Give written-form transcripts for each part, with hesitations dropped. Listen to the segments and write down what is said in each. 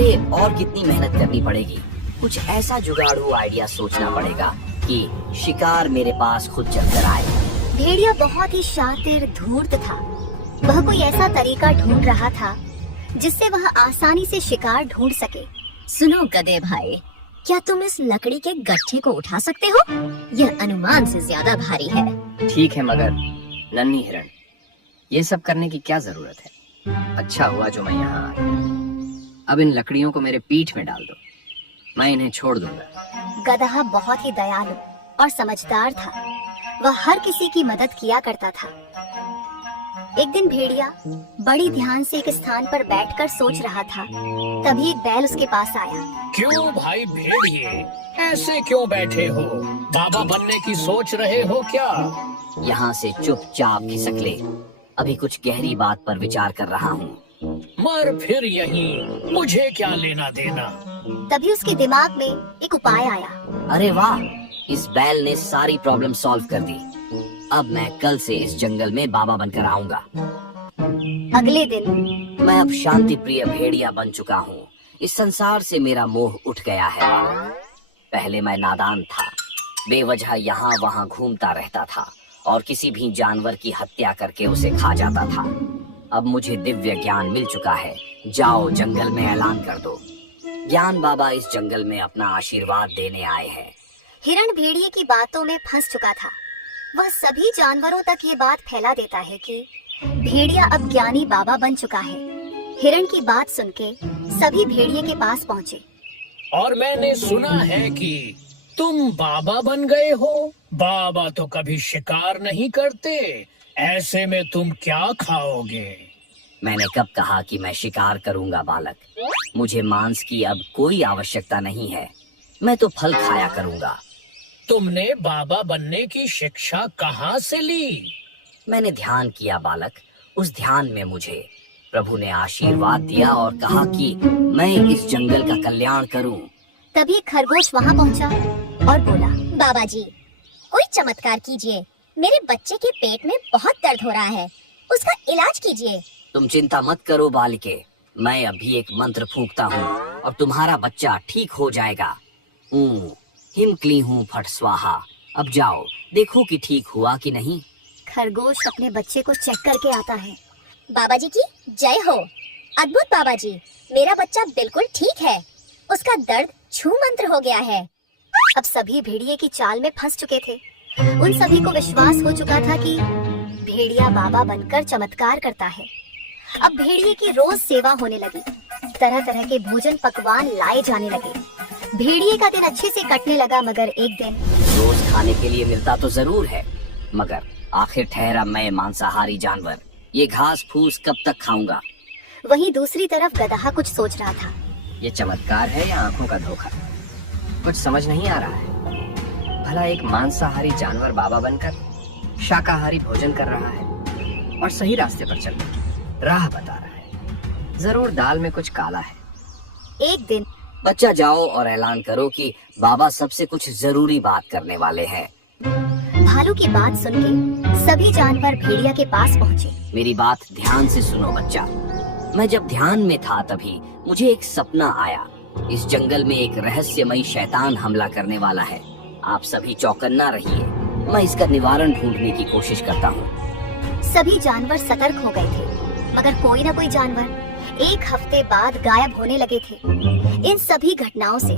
अरे और कितनी मेहनत करनी पड़ेगी। कुछ ऐसा जुगाड़ू आइडिया सोचना पड़ेगा कि शिकार मेरे पास खुद चलकर आए। भेड़िया बहुत ही शातिर धूर्त था। वह कोई ऐसा तरीका ढूंढ रहा था जिससे वह आसानी से शिकार ढूंढ सके। सुनो गधे भाई, क्या तुम इस लकड़ी के गट्ठे को उठा सकते हो? यह अनुमान से ज्यादा भारी है। ठीक है मगर नन्ही हिरण, ये सब करने की क्या जरूरत है? अच्छा हुआ जो मैं यहाँ आ गया। अब इन लकड़ियों को मेरे पीठ में डाल दो, मैं इन्हें छोड़ दूंगा। गधा बहुत ही दयालु और समझदार था। वह हर किसी की मदद किया करता था। एक दिन भेड़िया बड़ी ध्यान से एक स्थान पर बैठकर सोच रहा था। तभी एक बैल उसके पास आया। क्यों भाई भेड़िए, ऐसे क्यों बैठे हो? बाबा बनने की सोच रहे हो क्या? यहाँ से चुपचाप खिसक ले, अभी कुछ गहरी बात पर विचार कर रहा हूँ। मर फिर यहीं, मुझे क्या लेना देना। तभी उसके दिमाग में एक उपाय आया। अरे वाह, इस बैल ने सारी प्रॉब्लम सॉल्व कर दी। अब मैं कल से इस जंगल में बाबा बनकर आऊंगा। अगले दिन मैं अब शांति प्रिय भेड़िया बन चुका हूँ। इस संसार से मेरा मोह उठ गया है बालक। पहले मैं नादान था, बेवजह यहाँ वहाँ घूमता रहता था और किसी भी जानवर की हत्या करके उसे खा जाता था। अब मुझे दिव्य ज्ञान मिल चुका है। जाओ जंगल में ऐलान कर दो, ज्ञान बाबा इस जंगल में अपना आशीर्वाद देने आए हैं। हिरण भेड़िए की बातों में फंस चुका था। वह सभी जानवरों तक ये बात फैला देता है कि भेड़िया अब ज्ञानी बाबा बन चुका है। हिरण की बात सुन के सभी भेड़िए के पास पहुँचे। और मैंने सुना है कि तुम बाबा बन गए हो। बाबा तो कभी शिकार नहीं करते, ऐसे में तुम क्या खाओगे? मैंने कब कहा कि मैं शिकार करूंगा बालक? मुझे मांस की अब कोई आवश्यकता नहीं है। मैं तो फल खाया करूंगा। तुमने बाबा बनने की शिक्षा कहाँ से ली? मैंने ध्यान किया बालक। उस ध्यान में मुझे प्रभु ने आशीर्वाद दिया और कहा कि मैं इस जंगल का कल्याण करूं। तभी एक खरगोश वहाँ पहुँचा और बोला, बाबा जी, कोई चमत्कार कीजिए। मेरे बच्चे के पेट में बहुत दर्द हो रहा है, उसका इलाज कीजिए। तुम चिंता मत करो बालिके, मैं अभी एक मंत्र फूंकता हूँ और तुम्हारा बच्चा ठीक हो जाएगा। हिम क्लीं हूँ फट स्वाहा। अब जाओ देखो कि ठीक हुआ कि नहीं। खरगोश अपने बच्चे को चेक करके आता है। बाबा जी की जय हो। अद्भुत बाबा जी, मेरा बच्चा बिल्कुल ठीक है, उसका दर्द छू मंत्र हो गया है। अब सभी भेड़िए की चाल में फंस चुके थे। उन सभी को विश्वास हो चुका था कि भेड़िया बाबा बनकर चमत्कार करता है। अब भेड़िए की रोज सेवा होने लगी। तरह तरह के भोजन पकवान लाए जाने लगे। भेड़िए का दिन अच्छे से कटने लगा। मगर एक दिन रोज खाने के लिए मिलता तो जरूर है, मगर आखिर ठहरा मैं मांसाहारी जानवर, ये घास फूस कब तक खाऊंगा? वहीं दूसरी तरफ गधा कुछ सोच रहा था। ये चमत्कार है या आंखों का धोखा? कुछ समझ नहीं आ रहा है। भला एक मांसाहारी जानवर बाबा बनकर शाकाहारी भोजन कर रहा है और सही रास्ते पर चल राह बता रहा है। जरूर दाल में कुछ काला है। एक दिन बच्चा जाओ और ऐलान करो कि बाबा सबसे कुछ जरूरी बात करने वाले हैं। भालू की बात सुन के सभी जानवर भेड़िया के पास पहुँचे। मेरी बात ध्यान से सुनो बच्चा। मैं जब ध्यान में था तभी मुझे एक सपना आया। इस जंगल में एक रहस्यमयी शैतान हमला करने वाला है। आप सभी चौकन्ना रहिए, मैं इसका निवारण ढूंढने की कोशिश करता हूँ। सभी जानवर सतर्क हो गए थे, मगर कोई न कोई जानवर एक हफ्ते बाद गायब होने लगे थे। इन सभी घटनाओं से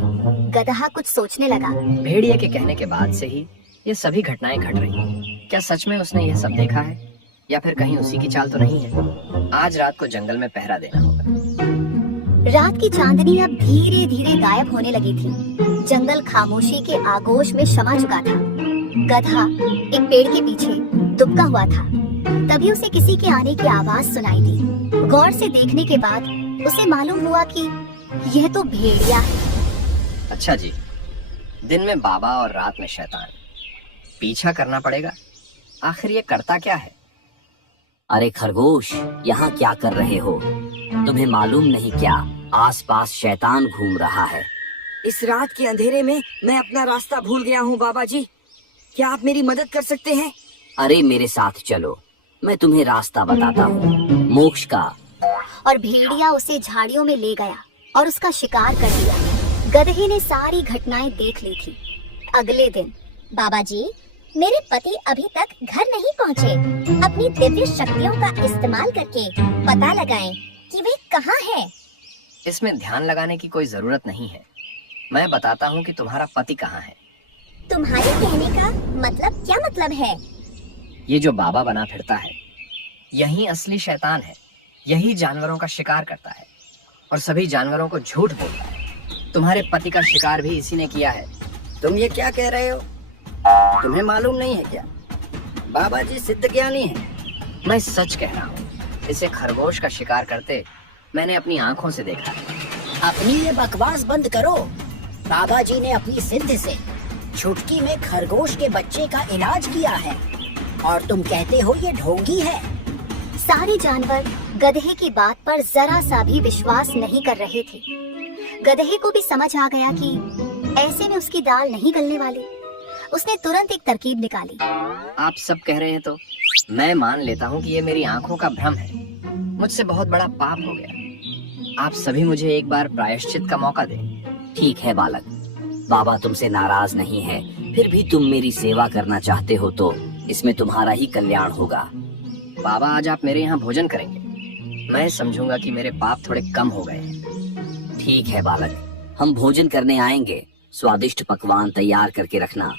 गधा कुछ सोचने लगा। भेड़िए के कहने के बाद से ही ये सभी घटनाएं घट रही हैं। क्या सच में उसने यह सब देखा है या फिर कहीं उसी की चाल तो नहीं है? आज रात को जंगल में पहरा देना होगा। रात की चांदनी अब धीरे धीरे गायब होने लगी थी। जंगल खामोशी के आगोश में समा चुका था। गधा एक पेड़ के पीछे दुबका हुआ था। तभी उसे किसी के आने की आवाज सुनाई दी। गौर से देखने के बाद उसे मालूम हुआ कि यह तो भेड़िया है। अच्छा जी, दिन में बाबा और रात में शैतान। पीछा करना पड़ेगा। आखिर ये करता क्या है? अरे खरगोश, यहाँ क्या कर रहे हो? तुम्हें मालूम नहीं क्या आसपास शैतान घूम रहा है? इस रात के अंधेरे में मैं अपना रास्ता भूल गया हूँ बाबा जी, क्या आप मेरी मदद कर सकते हैं? अरे मेरे साथ चलो, मैं तुम्हें रास्ता बताता हूँ, मोक्ष का। और भेड़िया उसे झाड़ियों में ले गया। और उसका शिकार कर लिया। गधे ने सारी घटनाएं देख ली थी। अगले दिन बाबा जी, मेरे पति अभी तक घर नहीं पहुँचे। अपनी दिव्य शक्तियों का इस्तेमाल करके पता लगाएं कि वे कहाँ हैं। इसमें ध्यान लगाने की कोई जरूरत नहीं है। मैं बताता हूँ कि तुम्हारा पति कहाँ है। तुम्हारे कहने का मतलब क्या मतलब है? ये जो बाबा बना फिरता है, यही असली शैतान है। यही जानवरों का शिकार करता है और सभी जानवरों को झूठ बोलता है। तुम्हारे पति का शिकार भी इसी ने किया है। तुम ये क्या कह रहे हो? तुम्हें मालूम नहीं है क्या? बाबा जी सिद्ध ज्ञानी हैं। मैं सच कह रहा हूँ। इसे खरगोश का शिकार करते मैंने अपनी आंखों से देखा है। अपनी ये बकवास बंद करो। बाबा जी ने अपनी सिद्ध से चुटकी में खरगोश के बच्चे का इलाज किया है और तुम कहते हो ये ढोंगी है। सारे जानवर गधे की बात पर जरा सा भी विश्वास नहीं कर रहे थे। गधे को भी समझ आ गया कि ऐसे में उसकी दाल नहीं गलने वाली। उसने तुरंत एक तरकीब निकाली। आप सब कह रहे हैं तो मैं मान लेता हूँ कि ये मेरी आंखों का भ्रम है। मुझसे बहुत बड़ा पाप हो गया। आप सभी मुझे एक बार प्रायश्चित का मौका दें। ठीक है बालक, बाबा तुमसे नाराज नहीं है। फिर भी तुम मेरी सेवा करना चाहते हो तो इसमें तुम्हारा ही कल्याण होगा। बाबा, आज आप मेरे यहाँ भोजन करेंगे। मैं समझूंगा कि मेरे पाप थोड़े कम हो गए हैं। ठीक है बालक, हम भोजन करने आएंगे। स्वादिष्ट पकवान तैयार करके रखना।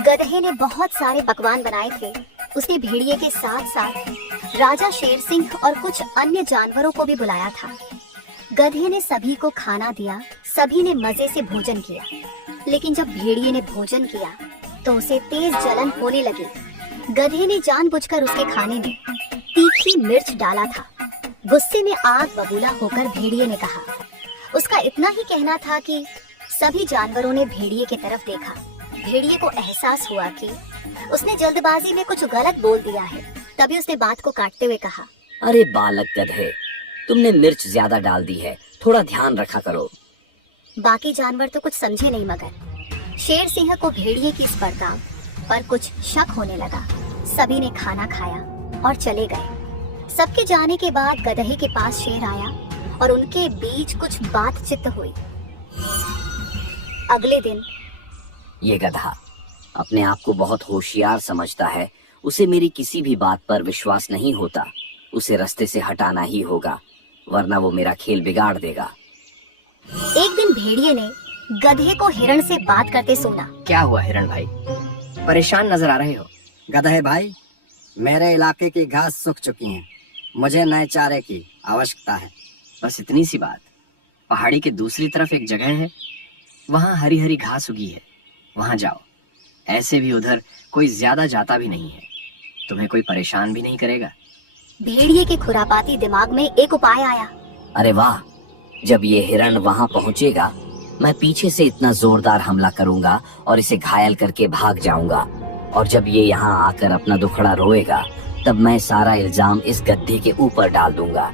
गधे ने बहुत सारे पकवान बनाए थे। उसने भेड़िए के साथ साथ राजा शेर सिंह और कुछ अन्य जानवरों को भी बुलाया था। गधे ने सभी को खाना दिया। सभी ने मजे से भोजन किया। लेकिन जब भेड़िए ने भोजन किया तो उसे तेज जलन होने लगी। गधे ने जानबूझकर उसके खाने में तीखी मिर्च डाला था। गुस्से में आग बबूला होकर भेड़िए ने कहा। उसका इतना ही कहना था कि सभी जानवरों ने भेड़िए की तरफ देखा। भेड़िए को एहसास हुआ कि उसने जल्दबाजी में कुछ गलत बोल दिया है। तभी उसने बात को काटते हुए कहा, अरे बालक गधे, तुमने मिर्च ज्यादा डाल दी है। थोड़ा ध्यान रखा करो। बाकी जानवर तो कुछ समझे नहीं, मगर शेर सिंह को भेड़िए की इस बर्ताव पर कुछ शक होने लगा। सभी ने खाना खाया और चले गए। सबके जाने के बाद गधे के पास शेर आया और उनके बीच कुछ बातचीत हुई। अगले दिन ये गधा अपने आप को बहुत होशियार समझता है। उसे मेरी किसी भी बात पर विश्वास नहीं होता। उसे रास्ते से हटाना ही होगा, वरना वो मेरा खेल बिगाड़ देगा। एक दिन भेड़िए ने गधे को हिरण से बात करते सुना। क्या हुआ हिरण भाई? परेशान नजर आ रहे हो। गधे भाई, मेरे इलाके की घास सूख चुकी है। मुझे नए चारे की आवश्यकता है। बस इतनी सी बात। पहाड़ी के दूसरी तरफ एक जगह है, वहाँ हरी हरी घास उगी है। वहाँ जाओ। ऐसे भी उधर कोई ज्यादा जाता भी नहीं है। तुम्हें कोई परेशान भी नहीं करेगा। भेड़िए के खुरापाती दिमाग में एक उपाय आया। अरे वाह, जब ये हिरण वहाँ पहुँचेगा, मैं पीछे से इतना जोरदार हमला करूंगा और इसे घायल करके भाग जाऊंगा। और जब ये यहाँ आकर अपना दुखड़ा रोएगा, तब मैं सारा इल्जाम इस गद्दे के ऊपर डाल दूंगा।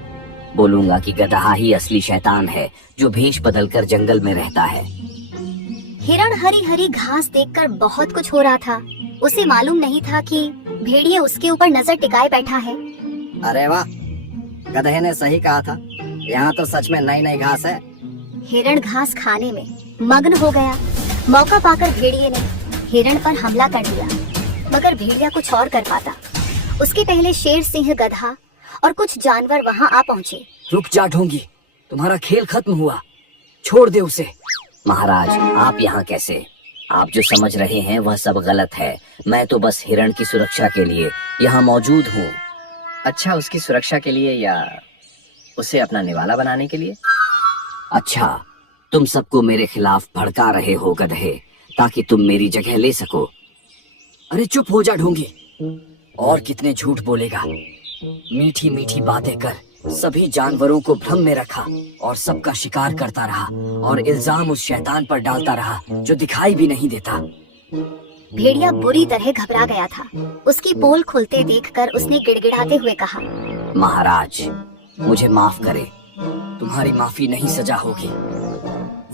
बोलूंगा कि गधा ही असली शैतान है जो भेष बदलकर जंगल में रहता है। हिरण हरी हरी घास देखकर बहुत कुछ हो रहा था। उसे मालूम नहीं था कि भेड़िए उसके ऊपर नजर टिकाए बैठा है। अरे वाह, गधे ने सही कहा था। यहाँ तो सच में नई नई घास है। हिरण घास खाने में मग्न हो गया। मौका पाकर भेड़िए ने हिरण पर हमला कर दिया, मगर भेड़िया कुछ और कर पाता। उसके पहले शेर सिंह, गधा और कुछ जानवर वहाँ आ पहुँचे। रुक जा ढोंगी, तुम्हारा खेल खत्म हुआ। छोड़ दे उसे। महाराज, आप यहाँ कैसे? आप जो समझ रहे हैं वह सब गलत है। मैं तो बस हिरण की सुरक्षा के लिए यहाँ मौजूद हूँ। अच्छा, उसकी सुरक्षा के लिए या उसे अपना निवाला बनाने के लिए? अच्छा, तुम सबको मेरे खिलाफ भड़का रहे हो गधे, ताकि तुम मेरी जगह ले सको। अरे चुप हो जा ढोंगी। और कितने झूठ बोलेगा? मीठी मीठी बातें कर सभी जानवरों को भ्रम में रखा और सबका शिकार करता रहा और इल्जाम उस शैतान पर डालता रहा जो दिखाई भी नहीं देता। भेड़िया बुरी तरह घबरा गया था। उसकी पोल खुलते देखकर उसने गिड़गिड़ाते हुए कहा, महाराज, मुझे माफ करे। तुम्हारी माफी नहीं सजा होगी।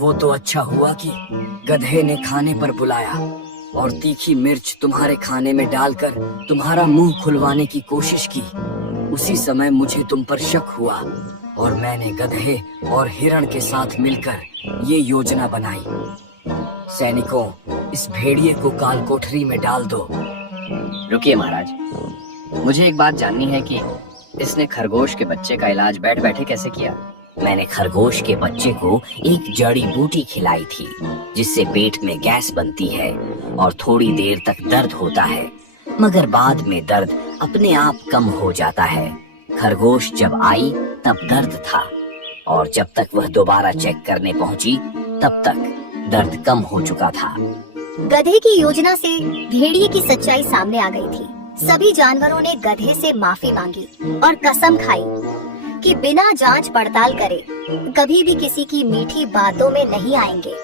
वो तो अच्छा हुआ कि गधे ने खाने पर बुलाया और तीखी मिर्च तुम्हारे खाने में डालकर तुम्हारा मुंह खुलवाने की कोशिश की। उसी समय मुझे तुम पर शक हुआ और मैंने गधे और हिरण के साथ मिलकर ये योजना बनाई। सैनिकों, इस भेड़िए को काल कोठरी में डाल दो। रुकिए महाराज, मुझे एक बात जाननी है कि इसने खरगोश के बच्चे का इलाज बैठ बैठे कैसे किया? मैंने खरगोश के बच्चे को एक जड़ी बूटी खिलाई थी जिससे पेट में गैस बनती है और थोड़ी देर तक दर्द होता है, मगर बाद में दर्द अपने आप कम हो जाता है। खरगोश जब आई तब दर्द था और जब तक वह दोबारा चेक करने पहुंची तब तक दर्द कम हो चुका था। गधे की योजना से भेड़िए की सच्चाई सामने आ गई थी। सभी जानवरों ने गधे से माफी मांगी और कसम खाई कि बिना जांच पड़ताल करे कभी भी किसी की मीठी बातों में नहीं आएंगे।